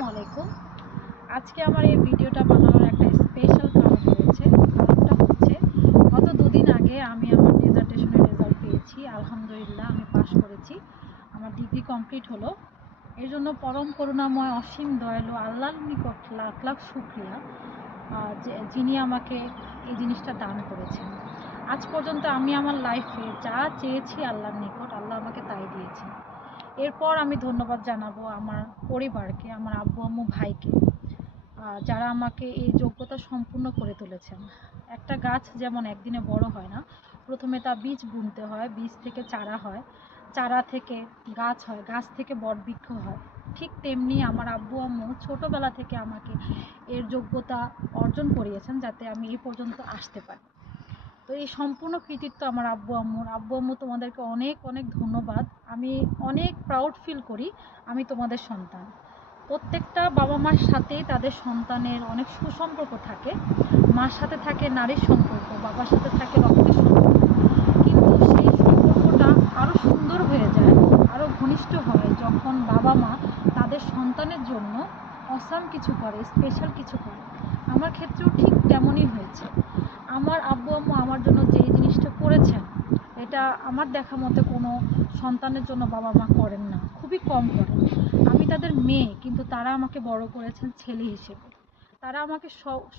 আসসালামু আলাইকুম। আজকে আমার এই ভিডিওটা বানানোর একটা স্পেশাল কারণ রয়েছে। কারণটা হচ্ছে গত ২ দিন আগে আমি আমার ডিসার্টেশনের রেজাল্ট পেয়েছি। আলহামদুলিল্লাহ আমি পাশ করেছি। আমার ডিগ্রি কমপ্লিট হলো। এর জন্য পরম করুণাময় অসীম দয়ালু আল্লাহর নিকট লাখ লাখ শুকরিয়া যিনি আমাকে এই জিনিসটা দান করেছেন। আজ পর্যন্ত আমি আমার লাইফে যা চেয়েছি আল্লাহর নিকট আল্লাহ আমাকে তাই দিয়েছেন। এরপর আমি ধন্যবাদ জানাবো আমার পরিবারকে, আমার আব্বু আম্মু ভাইকে, যারা আমাকে এই যোগ্যতা সম্পূর্ণ করে তুলেছেন। একটা গাছ যেমন একদিনে বড় হয় না, প্রথমে তা বীজ বুনতে হয়, বীজ থেকে চারা হয়, চারা থেকে গাছ হয়, গাছ থেকে বটবৃক্ষ হয়। ঠিক তেমনি আমার আব্বু আম্মু ছোটোবেলা থেকে আমাকে এর যোগ্যতা অর্জন করিয়েছেন যাতে আমি এই পর্যন্ত আসতে পারি। তো এই সম্পূর্ণ কৃতিত্ব আমার আব্বু আম্মুর। আব্বু আম্মু তোমাদেরকে অনেক অনেক ধন্যবাদ। আমি অনেক প্রাউড ফিল করি আমি তোমাদের সন্তান। প্রত্যেকটা বাবা মার সাথেই তাদের সন্তানের অনেক সুসম্পর্ক থাকে। মার সাথে থাকে নারীর সম্পর্ক, বাবার সাথে থাকে রক্তের সম্পর্ক, কিন্তু সেই সম্পর্কটা আরও সুন্দর হয়ে যায়, আরও ঘনিষ্ঠ হয় যখন বাবা মা তাদের সন্তানের জন্য অসাম কিছু করে, স্পেশাল কিছু করে। আমার ক্ষেত্রেও ঠিক তেমনই হয়েছে। আমার আব্বু আম্মু আমার জন্য যে জিনিসটা করেছেন, এটা আমার দেখা মতে কোনো সন্তানের জন্য বাবা মা করেন না, খুবই কম করেন। আমি তাদের মেয়ে, কিন্তু তারা আমাকে বড় করেছেন ছেলে হিসেবে। তারা আমাকে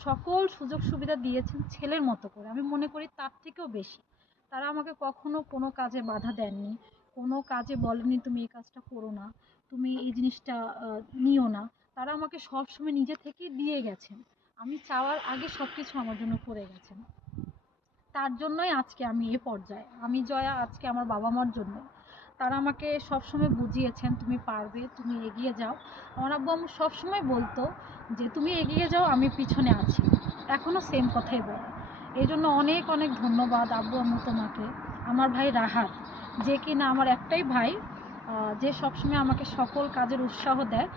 সকল সুযোগ সুবিধা দিয়েছেন ছেলের মতো করে। আমি মনে করি তার থেকেও বেশি। তারা আমাকে কখনো কোনো কাজে বাধা দেননি, কোনো কাজে বলেনি তুমি এই কাজটা করো না, তুমি এই জিনিসটা নিও না। তারা আমাকে সবসময় নিজে থেকেই দিয়ে গেছেন। আমি চাওয়ার আগে সব কিছু আমার জন্য করে গেছেন। তার জন্যই আজকে আমি এ পর্যায়ে। আমি জয়া আজকে আমার বাবা মার জন্য। তারা আমাকে সবসময় বুঝিয়েছেন তুমি পারবে, তুমি এগিয়ে যাও। আমার আব্বু আম্মু সবসময় বলতো যে তুমি এগিয়ে যাও, আমি পিছনে আছি। এখনও সেম কথাই বলে। এই জন্য অনেক অনেক ধন্যবাদ আব্বু আম্মু তোমাকে। আমার ভাই রাহাত, যে কিনা আমার একটাই ভাই, যে সবসময় আমাকে সকল কাজের উৎসাহ দেয়।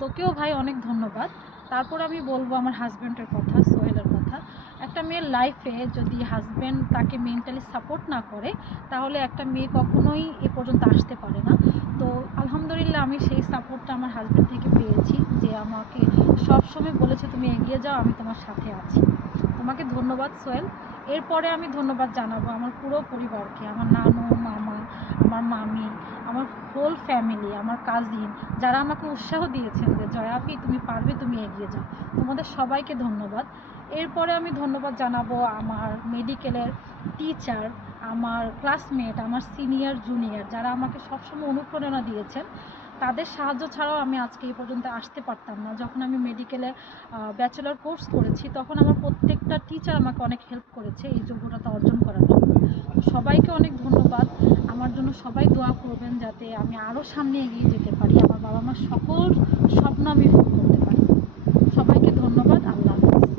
তোকেও ভাই অনেক ধন্যবাদ। তারপর আমি বলবো আমার হাজব্যান্ডের কথা, সোহেলের কথা। একটা মেয়ের লাইফে যদি হাজব্যান্ড তাকে মেন্টালি সাপোর্ট না করে, তাহলে একটা মেয়ে কখনোই এ পর্যন্ত আসতে পারে না। তো আলহামদুলিল্লাহ আমি সেই সাপোর্টটা আমার হাজব্যান্ড থেকে পেয়েছি, যে আমাকে সবসময় বলেছে তুমি এগিয়ে যাও, আমি তোমার সাথে আছি। তোমাকে ধন্যবাদ সোহেল। এরপরে আমি ধন্যবাদ জানাবো আমার পুরো পরিবারকে, আমার নানু, মামা, আমার মামি, আমার হোল ফ্যামিলি, আমার কাজিন, যারা আমাকে উৎসাহ দিয়েছেন যে জয়া আপি তুমি পারবে, তুমি এগিয়ে যাও। তোমাদের সবাইকে ধন্যবাদ। এরপরে আমি ধন্যবাদ জানাবো আমার মেডিকেলের টিচার, আমার ক্লাসমেট, আমার সিনিয়র জুনিয়র, যারা আমাকে সবসময় অনুপ্রেরণা দিয়েছেন। তাদের সাহায্য ছাড়াও আমি আজকে এই পর্যন্ত আসতে পারতাম না। যখন আমি মেডিকেলে ব্যাচেলর কোর্স করেছি, তখন আমার প্রত্যেকটা টিচার আমাকে অনেক হেল্প করেছে এই যোগ্যতা অর্জন করার জন্য। তো সবাইকে অনেক ধন্যবাদ। আমার জন্য সবাই দোয়া করবেন যাতে আমি আরও সামনে এগিয়ে যেতে পারি। আমার বাবা মার